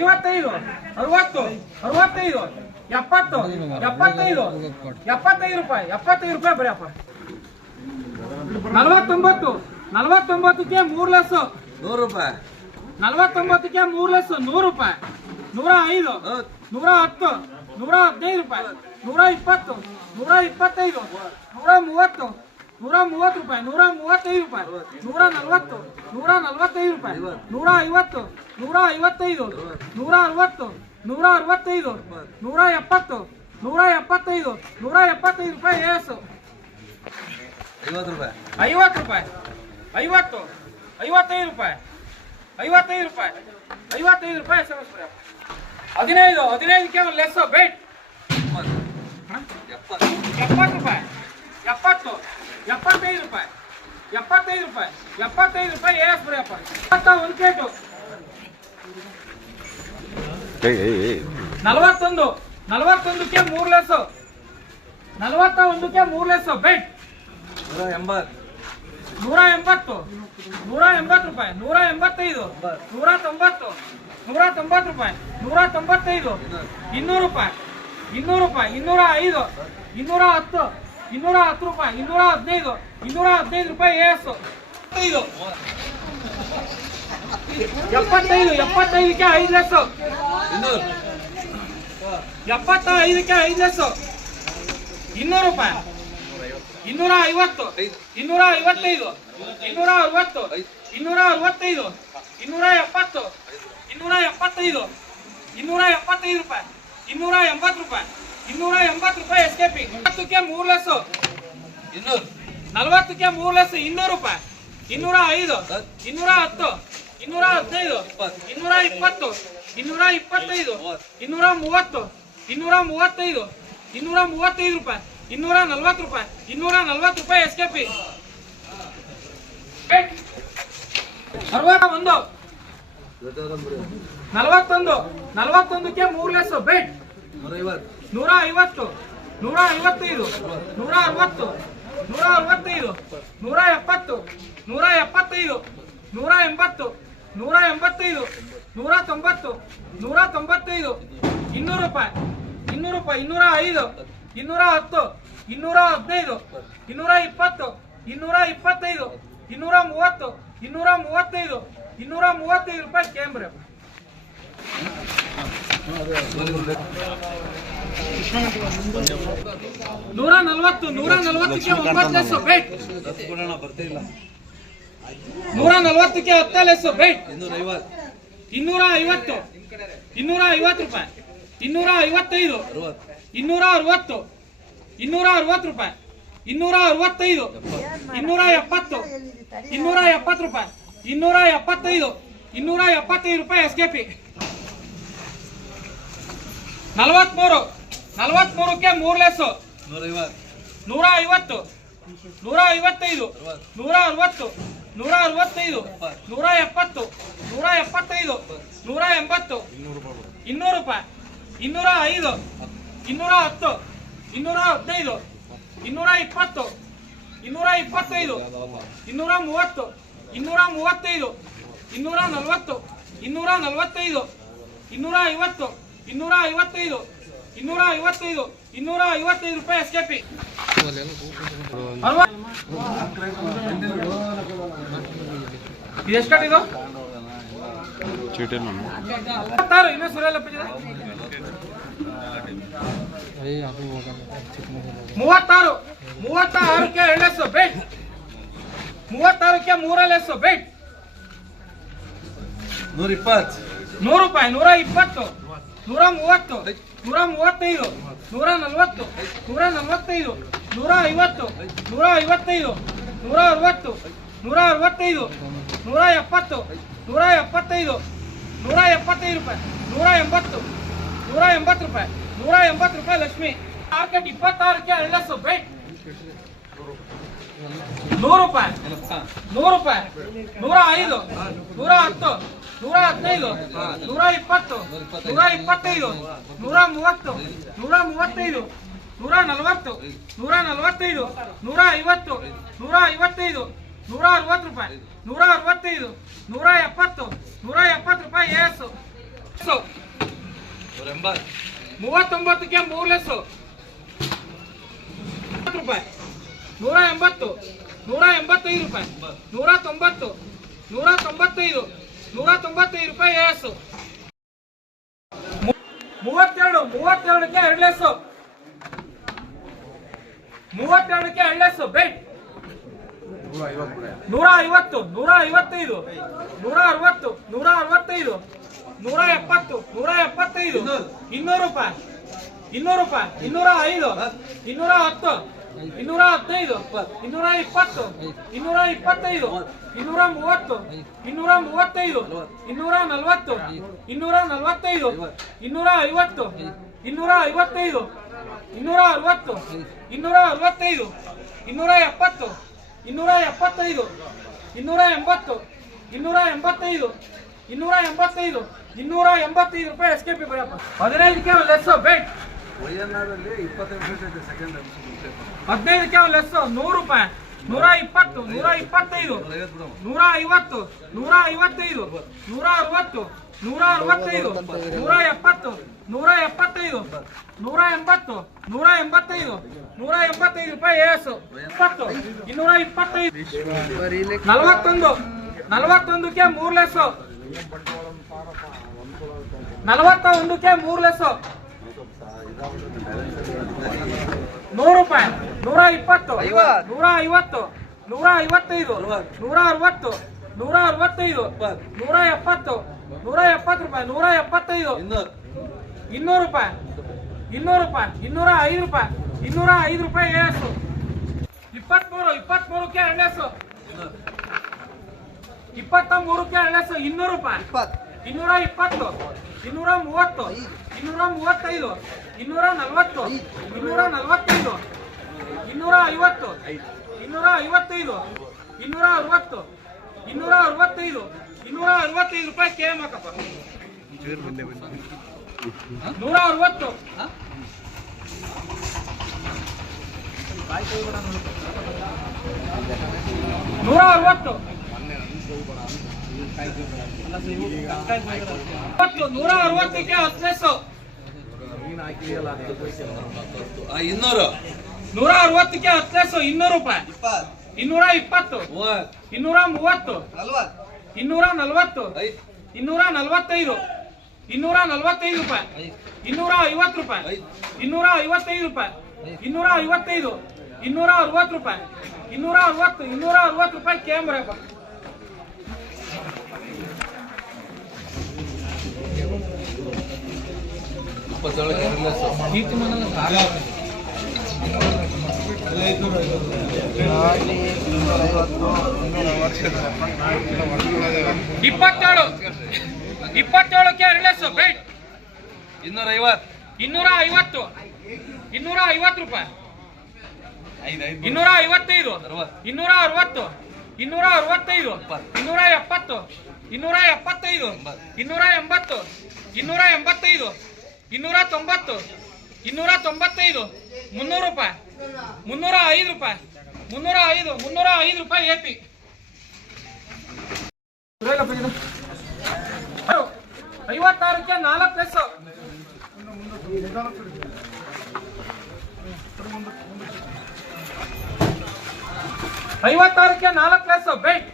ಐವತ್ತೈದು ಅರವತ್ತು ಅರವತ್ತೈದು ಎಪ್ಪತ್ತು ಎಪ್ಪತ್ತೈದು ಎಪ್ಪತ್ತೈದು ರೂಪಾಯಿ ಎಪ್ಪತ್ತೈದು ರೂಪಾಯಿ ಬರೆಯಪ್ಪ ನಲವತ್ತೊಂಬತ್ತು ನಲವತ್ತೊಂಬತ್ತಕ್ಕೆ ಮೂರು ಲಸ್ಸು. ನೂರು ರೂಪಾಯಿ. ನಲವತ್ತೊಂಬತ್ತಕ್ಕೆ ಮೂರು ಲಸ್ಸು ನೂರು ರೂಪಾಯಿ. ನೂರ ಐದು. ನೂರ ಹತ್ತು ನೂರ ಹದಿನೈದು ರೂಪಾಯಿ. ನೂರ ಇಪ್ಪತ್ತು ನೂರ ಇಪ್ಪತ್ತೈದು ನೂರ ಮೂವತ್ತು ನೂರ ಮೂವತ್ತು ರೂಪಾಯಿ ನೂರ ಮೂವತ್ತೈದು ರೂಪಾಯಿ ನೂರ ನಲವತ್ತು ನೂರ ನಲವತ್ತೈದು ರೂಪಾಯಿ ನೂರ ಐವತ್ತು ನೂರ ಐವತ್ತೈದು ನೂರ ಅರವತ್ತು ನೂರ ಅರವತ್ತೈದು ನೂರ ಎಪ್ಪತ್ತು ನೂರ ಎಪ್ಪತ್ತೈದು ನೂರ ಎಪ್ಪತ್ತೈದು ರೂಪಾಯಿ ಏಸು. ಐವತ್ತು ರೂಪಾಯಿ. ಐವತ್ತು ರೂಪಾಯಿ ಐವತ್ತು ಐವತ್ತೈದು ರೂಪಾಯಿ ಐವತ್ತೈದು ರೂಪಾಯಿ ಐವತ್ತೈದು ರೂಪಾಯಿ ಎಸ್ ಹದಿನೈದು ಹದಿನೈದಕ್ಕೆ ಒಂದು ಲೆಸ್ ಬೇಟ್ ಎಪ್ಪತ್ತು ರೂಪಾಯಿ ಎಪ್ಪತ್ತು ಎಪ್ಪತ್ತೈದು ರೂಪಾಯಿ. ಎಪ್ಪತ್ತೈದು ರೂಪಾಯಿ. ಎಪ್ಪತ್ತೈದು ರೂಪಾಯಿ ಎಸ್ ಬರೆಯಪ್ಪ ಎಪ್ಪತ್ತ ಒಂದು ಪ್ಲೇಟು. ನಲವತ್ತೊಂದು. ನಲವತ್ತೊಂದಕ್ಕೆ ಮೂರು ಲೆಸ್ಸು. ನಲವತ್ತ ಒಂದಕ್ಕೆ ಮೂರು ಲೆಸ್ಸು. ಬೆಟ್ ನೂರ ಎಂಬತ್ತು. ನೂರ ಎಂಬತ್ತು. ನೂರ ಎಂಬತ್ತು ರೂಪಾಯಿ. ನೂರ ಎಂಬತ್ತೈದು. ನೂರ ತೊಂಬತ್ತು. ನೂರ ತೊಂಬತ್ತು ರೂಪಾಯಿ. ನೂರ ತೊಂಬತ್ತೈದು. ಇನ್ನೂರು ರೂಪಾಯಿ. ಇನ್ನೂರು ರೂಪಾಯಿ. ಇನ್ನೂರ ಐದು. ಇನ್ನೂರ ಹತ್ತು. ಇನ್ನೂರ ಹತ್ತು ರೂಪಾಯಿ ಇನ್ನೂರ ಹದಿನೈದು ಇನ್ನೂರ ಹದಿನೈದು ರೂಪಾಯಿ ಏಸು. ಐದು. ಎಪ್ಪತ್ತೈದು, ಎಪ್ಪತ್ತೈದಕ್ಕೆ ಐದು ಲಕ್ಷ. ಎಪ್ಪತ್ತ ಐದಕ್ಕೆ ಐದು ಲಕ್ಷ. ಇನ್ನೂರು ರೂಪಾಯಿ. ಇನ್ನೂರ ಐವತ್ತು ಇನ್ನೂರ ಐವತ್ತೈದು ಇನ್ನೂರ ಅರವತ್ತು ಇನ್ನೂರ ಅರವತ್ತೈದು ಇನ್ನೂರ ಎಪ್ಪತ್ತು ಇನ್ನೂರ ಎಪ್ಪತ್ತೈದು ಇನ್ನೂರ ಎಪ್ಪತ್ತೈದು ರೂಪಾಯಿ. ಇನ್ನೂರ ಎಂಬತ್ತು ರೂಪಾಯಿ. ಇನ್ನೂರ ಎಂಬತ್ತು ರೂಪಾಯಿ ಎಸ್ ಕೆ ಪಿ ಹತ್ತಕ್ಕೆ ಮೂರು ಲಸ್ಸು ಇನ್ನೂರು. ನಲ್ವತ್ತಕ್ಕೆ ಮೂರು ಲಸ್ಸು ಇನ್ನೂರು ರೂಪಾಯಿ. ಇನ್ನೂರ ಐದು. ಇನ್ನೂರ ಹತ್ತು. ಇನ್ನೂರ ಹದಿನೈದು. ಇನ್ನೂರ ಇಪ್ಪತ್ತು. ಇನ್ನೂರ ಇಪ್ಪತ್ತೈದು. ಇನ್ನೂರ ಮೂವತ್ತು. ಇನ್ನೂರ ಮೂವತ್ತೈದು. ಇನ್ನೂರ ಮೂವತ್ತೈದು ರೂಪಾಯಿ. ಇನ್ನೂರ ನಲ್ವತ್ತು ರೂಪಾಯಿ. ಇನ್ನೂರ ನಲ್ವತ್ತು ರೂಪಾಯಿ ಎಸ್ ಕೆ ಪಿ ಅರವತ್ತ ಒಂದು ನಲವತ್ತೊಂದು. ನಲವತ್ತೊಂದಕ್ಕೆ ಮೂರು ಲೆಸ್ಸು ಬೇಟ್ ನೂರ ಐವತ್ತು ನೂರ ಐವತ್ತು ನೂರ ಐವತ್ತೈದು ನೂರ ಅರವತ್ತು ನೂರ ಅರವತ್ತೈದು ನೂರ ಎಪ್ಪತ್ತು ನೂರ ಎಪ್ಪತ್ತೈದು ನೂರ ಎಂಬತ್ತು ನೂರ ಎಂಬತ್ತೈದು ನೂರ ತೊಂಬತ್ತು ನೂರ ತೊಂಬತ್ತೈದು ಇನ್ನೂರು ರೂಪಾಯಿ ಇನ್ನೂರು ರೂಪಾಯಿ ಇನ್ನೂರ ಐದು ಇನ್ನೂರ ಹತ್ತು ಇನ್ನೂರ ಹದಿನೈದು ಇನ್ನೂರ ಇಪ್ಪತ್ತು ಇನ್ನೂರ ಇಪ್ಪತ್ತೈದು ಇನ್ನೂರ ಮೂವತ್ತು ಇನ್ನೂರ ಮೂವತ್ತೈದು ಇನ್ನೂರ ಮೂವತ್ತೈದು ರೂಪಾಯಿ ಕೇಂಬ್ರೆ. ನೂರ ನಲ್ವತ್ತು ನೂರ ನಲ್ವತ್ತಕ್ಕೆ ಒಂಬತ್ತು ಬೇಟ್ ಬರ್ತಿಲ್ಲ ನೂರ ನಲ್ವತ್ತಕ್ಕೆ ಹತ್ತ ಲೆಸ್ಸು ಬೇಟ್ ಇನ್ನೂರ ಐವತ್ತು ಇನ್ನೂರ ಐವತ್ತು ರೂಪಾಯಿ ಇನ್ನೂರ ಐವತ್ತೈದು ಇನ್ನೂರ ಅರವತ್ತು ಇನ್ನೂರ ಅರವತ್ತು ರೂಪಾಯಿ ಇನ್ನೂರ ಅರವತ್ತೈದು ಇನ್ನೂರ ಎಪ್ಪತ್ತು ಇನ್ನೂರ ಎಪ್ಪತ್ತು ರೂಪಾಯಿ ಇನ್ನೂರ ಎಪ್ಪತ್ತೈದು ಇನ್ನೂರ ಎಪ್ಪತ್ತೈದು ರೂಪಾಯಿ ಎಸ್ ಕೆ ಪಿ. ನಲವತ್ಮೂರು. ನಲವತ್ಮೂರಕ್ಕೆ ಮೂರು ಲೆಸ್ಸು ನೂರ ಐವತ್ತು ನೂರ ಐವತ್ತು ನೂರ ಐವತ್ತೈದು ನೂರ ಅರವತ್ತು ನೂರ ಅರವತ್ತೈದು ನೂರ ಎಪ್ಪತ್ತು. ನೂರ ಎಪ್ಪತ್ತೈದು ನೂರ ಎಂಬತ್ತು ಇನ್ನೂರು ರೂಪಾಯಿ. ಇನ್ನೂರ ಐದು ಇನ್ನೂರ ಹತ್ತು. ಇನ್ನೂರ ಹದಿನೈದು ಇನ್ನೂರ ಇಪ್ಪತ್ತು ಇನ್ನೂರ ಇಪ್ಪತ್ತೈದು ಇನ್ನೂರ ಮೂವತ್ತು ಇನ್ನೂರ ಮೂವತ್ತೈದು ಇನ್ನೂರ ನಲವತ್ತು ಇನ್ನೂರ ನಲವತ್ತೈದು ಇನ್ನೂರ ಐವತ್ತು ಇನ್ನೂರ ಐವತ್ತೈದು ಇನ್ನೂರ ಐವತ್ತೈದು ಇನ್ನೂರ ಐವತ್ತೈದು ರೂಪಾಯಿ ಎಸ್ ಕೆ ಪಿ ಇದು? ಎಷ್ಟು ಕಟ್ಟಿದು ಮೂವತ್ತಾರು ಇನ್ನೂ ಸುರೇಲ ಮೂವತ್ತಾರು ಮೂವತ್ತಾರಕ್ಕೆ ಎರಡೆಸು ಬೇಟ್ ಮೂವತ್ತಾರಕ್ಕೆ ಮೂರಲ್ಲೆಸು ಬೇಟ್ ನೂರ ಇಪ್ಪತ್ತು ನೂರು ರೂಪಾಯಿ ನೂರ ಇಪ್ಪತ್ತು ನೂರ ಮೂವತ್ತು ನೂರ ಮೂವತ್ತೈದು ನೂರ ನಲವತ್ತು ನೂರ ನಲವತ್ತೈದು ನೂರ ಐವತ್ತು ನೂರ ಐವತ್ತೈದು ನೂರ ಅರವತ್ತು ನೂರ ಅರವತ್ತೈದು ನೂರ ಎಪ್ಪತ್ತು ನೂರ ಎಪ್ಪತ್ತೈದು ನೂರ ಎಪ್ಪತ್ತೈದು ರೂಪಾಯಿ ನೂರ ಎಂಬತ್ತು ನೂರ ಎಂಬತ್ತು ರೂಪಾಯಿ ನೂರ ಎಂಬತ್ತು ರೂಪಾಯಿ ಲಕ್ಷ್ಮಿ. ಮಾರ್ಕೆಟ್ ಇಪ್ಪತ್ತಾರಕ್ಕೆ ಅಳ್ಳಸು ಬೇಟ್ ನೂರು ರೂಪಾಯಿ ನೂರು ರೂಪಾಯಿ ನೂರ ಐದು ನೂರ ಹತ್ತು ನೂರ ಹದಿನೈದು ನೂರ ಇಪ್ಪತ್ತು ನೂರ ಇಪ್ಪತ್ತೈದು ನೂರ ಮೂವತ್ತು ನೂರ ಮೂವತ್ತೈದು ನೂರ ನಲವತ್ತು ನೂರ ನಲವತ್ತೈದು ನೂರ ಐವತ್ತು ನೂರ ಐವತ್ತೈದು ನೂರ ಅರವತ್ತು ರೂಪಾಯಿ ನೂರ ಅರವತ್ತೈದು ನೂರ ಎಪ್ಪತ್ತು ನೂರ ಎಪ್ಪತ್ತು ರೂಪಾಯಿ ಏಸು ಸೊ, ನೂರ ಎಂಬತ್ತು ಮೂವತ್ತೊಂಬತ್ತಕ್ಕೆ ಮೂರು ಲೆಸ್ಸು ಹತ್ತು ರೂಪಾಯಿ ನೂರ ಎಂಬತ್ತು ನೂರ ಎಂಬತ್ತೈದು ರೂಪಾಯಿ ನೂರ ತೊಂಬತ್ತು ನೂರ ತೊಂಬತ್ತೈದು ನೂರ ತೊಂಬತ್ತೈದು ರೂಪಾಯಿ ಎಸ್ ಮೂವತ್ತೆರಡು, ಮೂವತ್ತೆರಡಕ್ಕೆ ಎರಡು ಲೆಸ್ಸು ಮೂವತ್ತೆರಡಕ್ಕೆ ಎರಡು ಲೆಸ್ಸು ಬೇಟ್ ನೂರ ಐವತ್ತು ನೂರ ಐವತ್ತೈದು ನೂರ ಅರವತ್ತು ನೂರ ಅರವತ್ತೈದು ನೂರ ಎಪ್ಪತ್ತು ನೂರ ಎಪ್ಪತ್ತೈದು ಇನ್ನೂರು ರೂಪಾಯಿ. ಇನ್ನೂರು ರೂಪಾಯಿ. ಇನ್ನೂರ ಐದು ಇನ್ನೂರ ಹತ್ತು ಇನ್ನೂರ ಹದಿನೈದು ಇನ್ನೂರ ಇಪ್ಪತ್ತು ಇನ್ನೂರ ಇಪ್ಪತ್ತೈದು ಇನ್ನೂರ ಮೂವತ್ತು ಇನ್ನೂರ ಮೂವತ್ತೈದು ಇನ್ನೂರ ನಲವತ್ತು ಇನ್ನೂರ ನಲವತ್ತೈದು ಇನ್ನೂರ ಐವತ್ತು ಇನ್ನೂರ ಐವತ್ತೈದು ಇನ್ನೂರ ಅರವತ್ತು ಇನ್ನೂರ ಅರವತ್ತೈದು ಇನ್ನೂರ ಎಪ್ಪತ್ತು ಇನ್ನೂರ ಎಪ್ಪತ್ತೈದು ಇನ್ನೂರ ಎಂಬತ್ತು ಇನ್ನೂರ ಎಂಬತ್ತೈದು ಇನ್ನೂರ ಎಂಬತ್ತೈದು ಇನ್ನೂರ ಎಂಬತ್ತೈದು ರೂಪಾಯಿ ಎಸ್ ಕೆ ಪಿ ಬರಪ್ಪ ಹದಿನೈದಕ್ಕೆ ಲೆಸ್ ಬೇಟ್ ವಯನಾಡಲ್ಲಿ ಇಪ್ಪತ್ತೈದು ಸೆಕೆಂಡ್ ಹದಿನೈದಕ್ಕೆ ಒಂದು ಲೆಸ್ ನೂರು ರೂಪಾಯಿ. ನೂರ ಇಪ್ಪತ್ತು, ನೂರ ಇಪ್ಪತ್ತೈದು, ನೂರ ಐವತ್ತು ನೂರ ಐವತ್ತು ನೂರ ಐವತ್ತೈದು, ನೂರ ಅರವತ್ತು, ನೂರ ಅರವತ್ತೈದು, ನೂರ ಎಪ್ಪತ್ತು, ನೂರ ಎಪ್ಪತ್ತೈದು, ನೂರ ಎಂಬತ್ತು, ನೂರ ಎಂಬತ್ತೈದು ನೂರ ಎಂಬತ್ತೈದು ರೂಪಾಯಿ ಏಸು. ಇಪ್ಪತ್ತು, ಇನ್ನೂರ ಇಪ್ಪತ್ತೈದು. ನಲವತ್ತೊಂದು ನಲವತ್ತೊಂದಕ್ಕೆ ಮೂರ್ ಲೆಸ್ಸು ನಲವತ್ತ ಒಂದಕ್ಕೆ ಮೂರ್ ಲೆಸ್ಸು ನೂರು ರೂಪಾಯಿ. ನೂರ ಇಪ್ಪತ್ತು. ನೂರ ಐವತ್ತು. ನೂರ ಐವತ್ತೈದು. ನೂರ ಅರವತ್ತು. ನೂರ ಅರವತ್ತೈದು. ನೂರ ಎಪ್ಪತ್ತು. ನೂರ ಎಪ್ಪತ್ತು ರೂಪಾಯಿ. ನೂರ ಎಪ್ಪತ್ತೈದು. ಇನ್ನೂರು. ಇನ್ನೂರು ರೂಪಾಯಿ. ಇನ್ನೂರು ರೂಪಾಯಿ. ಇನ್ನೂರ ಐದು ರೂಪಾಯಿ. ಇನ್ನೂರ ಐದು ರೂಪಾಯಿ ಏಸು. ಇಪ್ಪತ್ಮೂರು ಇಪ್ಪತ್ಮೂರಕ್ಕೆ ಎಣ್ಣೆಸು ಇಪ್ಪತ್ತ ಮೂರಕ್ಕೆ ಎಣ್ಣೆಸು ಇನ್ನೂರು ರೂಪಾಯಿ. ಇನ್ನೂರ ಇಪ್ಪತ್ತು ಇನ್ನೂರ ಮೂವತ್ತು ಇನ್ನೂರ ಮೂವತ್ತೈದು ಇನ್ನೂರ ನಲವತ್ತು ಇನ್ನೂರ ನಲವತ್ತೈದು ಇನ್ನೂರ ಐವತ್ತು ಇನ್ನೂರ ಐವತ್ತೈದು ಇನ್ನೂರ ಅರವತ್ತು ಇನ್ನೂರ ಅರವತ್ತೈದು ಇನ್ನೂರ ಅರವತ್ತೈದು ರೂಪಾಯಿ ಕೆ ಎಂ ನೂರ ಅರವತ್ತು ನೂರ ಅರವತ್ತು, ನೂರ ಅರವತ್ತಕ್ಕೆ ಹತ್ತು ಇನ್ನೂರು. ನೂರ ಅರವತ್ತಕ್ಕೆ ಹತ್ತು ಇನ್ನೂರು ರೂಪಾಯಿ. ಇನ್ನೂರ ಇಪ್ಪತ್ತು. ಇನ್ನೂರ ಮೂವತ್ತು. ಇನ್ನೂರ ನಲವತ್ತು. ಇನ್ನೂರ ನಲ್ವತ್ತೈದು. ಇನ್ನೂರ ನಲವತ್ತೈದು ರೂಪಾಯಿ. ಇನ್ನೂರ ಐವತ್ತು ರೂಪಾಯಿ. ಇನ್ನೂರ ಐವತ್ತೈದು ರೂಪಾಯಿ. ಇನ್ನೂರ ಐವತ್ತೈದು. ಇನ್ನೂರ ಅರವತ್ತು ರೂಪಾಯಿ. ಇನ್ನೂರ ಅರವತ್ತು ಇನ್ನೂರ ಅರವತ್ತು ರೂಪಾಯಿ ಕ್ಯಾಮ್ರಾ ಲೆಸ್ ಇಪ್ಪತ್ತೇಳು ಇಪ್ಪತ್ತೇಳಕ್ಕೆ ಎರಡ್ಲೆಸ್ಸು ಬ್ರೇಟ್ ಇನ್ನೂರ ಐವತ್ತು ಇನ್ನೂರ ಐವತ್ತು ಇನ್ನೂರ ಐವತ್ತು ರೂಪಾಯಿ ಇನ್ನೂರ ಐವತ್ತೈದು ಅರವತ್ತು ಇನ್ನೂರ ಅರವತ್ತು. ಇನ್ನೂರ ಅರವತ್ತೈದು ಇನ್ನೂರ ಎಪ್ಪತ್ತು. ಇನ್ನೂರ ಎಪ್ಪತ್ತೈದು ಇನ್ನೂರ ಎಂಬತ್ತು. ಇನ್ನೂರ ಎಂಬತ್ತೈದು ಇನ್ನೂರ ತೊಂಬತ್ತು ಇನ್ನೂರ ತೊಂಬತ್ತೈದು ಮುನ್ನೂರು ರೂಪಾಯಿ ಮುನ್ನೂರ ಐದು ರೂಪಾಯಿ ಮುನ್ನೂರ ಐದು ಮುನ್ನೂರ ಐದು ರೂಪಾಯಿ ಎ ಪಿ ಐವತ್ತಾರಕ್ಕೆ ನಾಲ್ಕು ಪ್ಲಸ್ ಐವತ್ತಾರಕ್ಕೆ ನಾಲ್ಕು ಪ್ಲಸ್ ಬೇಟ್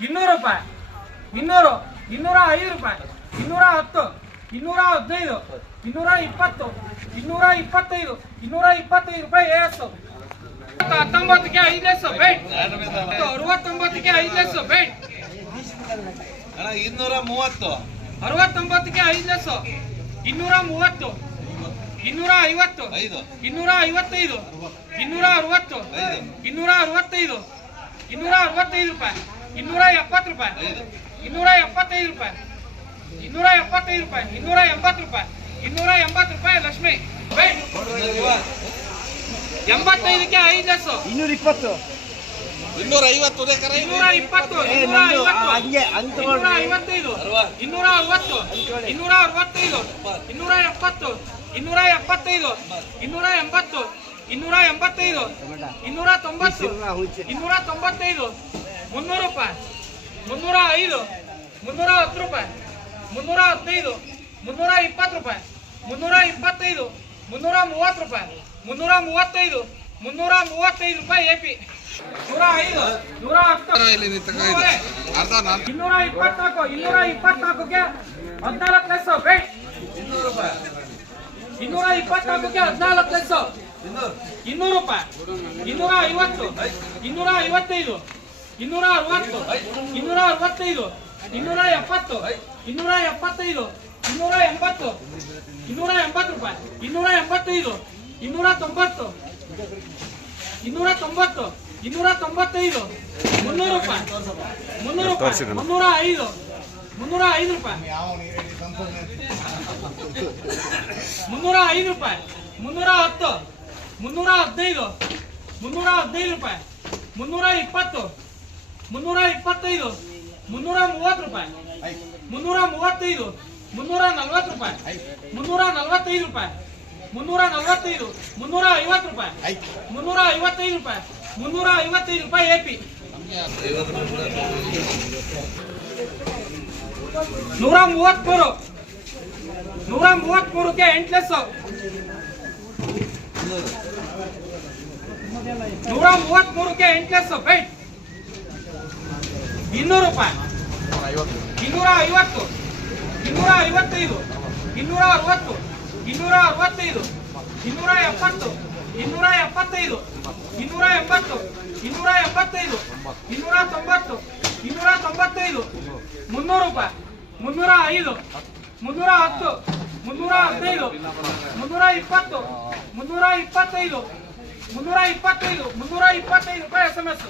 ಇನ್ನೂರು ರೂಪಾಯಿ, ಇನ್ನೂರು ಇನ್ನೂರ ಐದು ರೂಪಾಯಿ ಇನ್ನೂರ ಹತ್ತು ಇನ್ನೂರ ಹದಿನೈದು ಇನ್ನೂರ ಇಪ್ಪತ್ತು ಇನ್ನೂರ ಇಪ್ಪತ್ತೈದು ಇನ್ನೂರ ಇಪ್ಪತ್ತೈದು ರೂಪಾಯಿ ಏಸು. ಹತ್ತೊಂಬತ್ತಕ್ಕೆ ಐದು ಸೊ ಬೇಟ್ ಅರವತ್ತೊಂಬತ್ತಕ್ಕೆ ಐದು ಸೊ ಬೇಟ್ ಇನ್ನೂರ ಮೂವತ್ತು ಅರವತ್ತೊಂಬತ್ತಕ್ಕೆ ಐದು ಸೊ ಇನ್ನೂರ ಮೂವತ್ತು ಇನ್ನೂರ ಐವತ್ತು ಇನ್ನೂರ ಐವತ್ತೈದು ಇನ್ನೂರ ಅರವತ್ತು ಇನ್ನೂರ ಅರವತ್ತೈದು ಇನ್ನೂರ ಅರವತ್ತೈದು ರೂಪಾಯಿ ಇನ್ನೂರ ಎಪ್ಪತ್ತು ರೂಪಾಯಿ ಇನ್ನೂರ ಎಪ್ಪತ್ತೈದು ರೂಪಾಯಿ. ಇನ್ನೂರ ಎಪ್ಪತ್ತೈದು ರೂಪಾಯಿ ಇನ್ನೂರ ಎಂಬತ್ತು ರೂಪಾಯಿ ಇನ್ನೂರ ಎಂಬತ್ತು ರೂಪಾಯಿ ಲಕ್ಷ್ಮಿ. ಎಂಬತ್ತೈದಕ್ಕೆ ಐದು ಲಸ್ಸು ಇನ್ನೂರ ಇಪ್ಪತ್ತು ಇನ್ನೂರ ಐವತ್ತು ಇನ್ನೂರ ಇಪ್ಪತ್ತು ಐವತ್ತು ಇನ್ನೂರ ಐವತ್ತೈದು ಇನ್ನೂರ ಅರವತ್ತು ಇನ್ನೂರ ಅರವತ್ತೈದು ಇನ್ನೂರ ಎಪ್ಪತ್ತು ಇನ್ನೂರ ಎಪ್ಪತ್ತೈದು ಇನ್ನೂರ ಎಂಬತ್ತು ಇನ್ನೂರ ಎಂಬತ್ತೈದು ಇನ್ನೂರ ತೊಂಬತ್ತು ಇನ್ನೂರ ತೊಂಬತ್ತೈದು ಮುನ್ನೂರು ರೂಪಾಯಿ. ಮುನ್ನೂರ ಐದು ಮುನ್ನೂರ ಹತ್ತು ರೂಪಾಯಿ. ಮುನ್ನೂರ ಹದಿನೈದು ಮುನ್ನೂರ ಇಪ್ಪತ್ತು ರೂಪಾಯಿ ಮುನ್ನೂರ ಇಪ್ಪತ್ತೈದು ಮುನ್ನೂರ ಮೂವತ್ತು ರೂಪಾಯಿ ಮುನ್ನೂರ ಮೂವತ್ತೈದು ಮುನ್ನೂರ ಮೂವತ್ತೈದು ರೂಪಾಯಿ ಎ ಪಿ ನೂರ. ಐದು ನೂರ ಹತ್ತು ಇನ್ನೂರ ಇಪ್ಪತ್ನಾಲ್ಕು ಇನ್ನೂರ ಇಪ್ಪತ್ನಾಲ್ಕಕ್ಕೆ ಹದಿನಾಲ್ಕು ಲಕ್ಷ ಬೇಟ್ ಇನ್ನೂರು ಇಪ್ಪತ್ನಾಲ್ಕಕ್ಕೆ ಹದಿನಾಲ್ಕು ಲಕ್ಷ ಇನ್ನೂರು ರೂಪಾಯಿ ಇನ್ನೂರ ಐವತ್ತು ಇನ್ನೂರ ಐವತ್ತೈದು ಇನ್ನೂರ ಅರವತ್ತು ಇನ್ನೂರ ಅರವತ್ತೈದು ಇನ್ನೂರ ಎಪ್ಪತ್ತು ಇನ್ನೂರ ಎಪ್ಪತ್ತೈದು ಇನ್ನೂರ ಎಂಬತ್ತು ಇನ್ನೂರ ಎಂಬತ್ತು ರೂಪಾಯಿ ಇನ್ನೂರ ಎಂಬತ್ತೈದು ಇನ್ನೂರ ತೊಂಬತ್ತು ಇನ್ನೂರ ತೊಂಬತ್ತು ಇನ್ನೂರ ತೊಂಬತ್ತೈದು ಮುನ್ನೂರು ರೂಪಾಯಿ ಮುನ್ನೂರು ರೂಪಾಯಿ ಮುನ್ನೂರ ಐದು ಮುನ್ನೂರ ಐದು ರೂಪಾಯಿ. ಮುನ್ನೂರ ಐದು ರೂಪಾಯಿ ಮುನ್ನೂರ ಹತ್ತು ಮುನ್ನೂರ ಹದಿನೈದು ಮುನ್ನೂರ ಹದಿನೈದು ರೂಪಾಯಿ ಮುನ್ನೂರ ಇಪ್ಪತ್ತು ಮುನ್ನೂರ ಇಪ್ಪತ್ತೈದು ಮುನ್ನೂರ ಮೂವತ್ತು ರೂಪಾಯಿ. ಮುನ್ನೂರ ಮೂವತ್ತೈದು ಮುನ್ನೂರ ನಲ್ವತ್ತು ರೂಪಾಯಿ. ಮುನ್ನೂರ ನಲ್ವತ್ತೈದು ರೂಪಾಯಿ. ಮುನ್ನೂರ ನಲ್ವತ್ತೈದು ಮುನ್ನೂರ ಐವತ್ತು ರೂಪಾಯಿ. ಮುನ್ನೂರ ಐವತ್ತೈದು ರೂಪಾಯಿ. ಮುನ್ನೂರ ಐವತ್ತೈದು ರೂಪಾಯಿ ಎ ಪಿ ನೂರ ಮೂವತ್ಮೂರು ನೂರ ಮೂವತ್ಮೂರಕ್ಕೆ ಎಂಟು ಲೆಸ್ ನೂರ ಮೂವತ್ಮೂರಕ್ಕೆ ಎಂಟು ಲೆಸ್ ಬೈಟ್ ಇನ್ನೂರು ರೂಪಾಯಿ. ಇನ್ನೂರ ಐವತ್ತು ಇನ್ನೂರ ಐವತ್ತೈದು ಇನ್ನೂರ ಅರವತ್ತು ಇನ್ನೂರ ಅರವತ್ತೈದು ಇನ್ನೂರ ಎಪ್ಪತ್ತು ಇನ್ನೂರ ಎಪ್ಪತ್ತೈದು ಇನ್ನೂರ ಎಂಬತ್ತು ಇನ್ನೂರ ಎಂಬತ್ತೈದು ಇನ್ನೂರ ತೊಂಬತ್ತು ಇನ್ನೂರ ತೊಂಬತ್ತೈದು ಮುನ್ನೂರು ರೂಪಾಯಿ. ಮುನ್ನೂರ ಐದು ಮುನ್ನೂರ ಹತ್ತು ಮುನ್ನೂರ ಹದಿನೈದು ಮುನ್ನೂರ ಇಪ್ಪತ್ತು ಮುನ್ನೂರ ಇಪ್ಪತ್ತೈದು ಮುನ್ನೂರ ಇಪ್ಪತ್ತೈದು ಮುನ್ನೂರ ಇಪ್ಪತ್ತೈದು ರೂಪಾಯಿ ಎಸ್ ಎಂ ಎಸ್